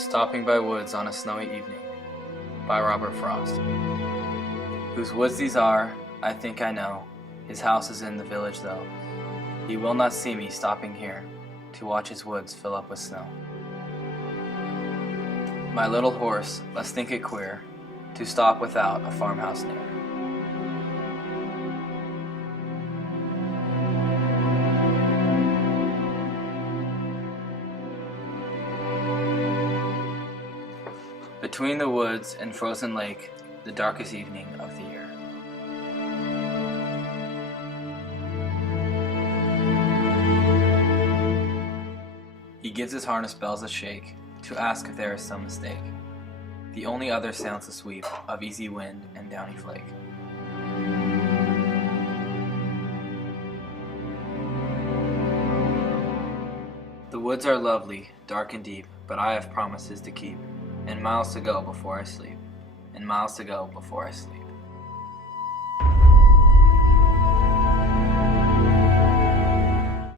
Stopping by Woods on a Snowy Evening by Robert Frost. Whose woods these are, I think I know. His house is in the village though. He will not see me stopping here to watch his woods fill up with snow. My little horse, let's think it queer to stop without a farmhouse near. Between the woods and frozen lake, the darkest evening of the year. He gives his harness bells a shake to ask if there is some mistake. The only other sounds the sweep of easy wind and downy flake. The woods are lovely, dark and deep, but I have promises to keep, and miles to go before I sleep, and miles to go before I sleep.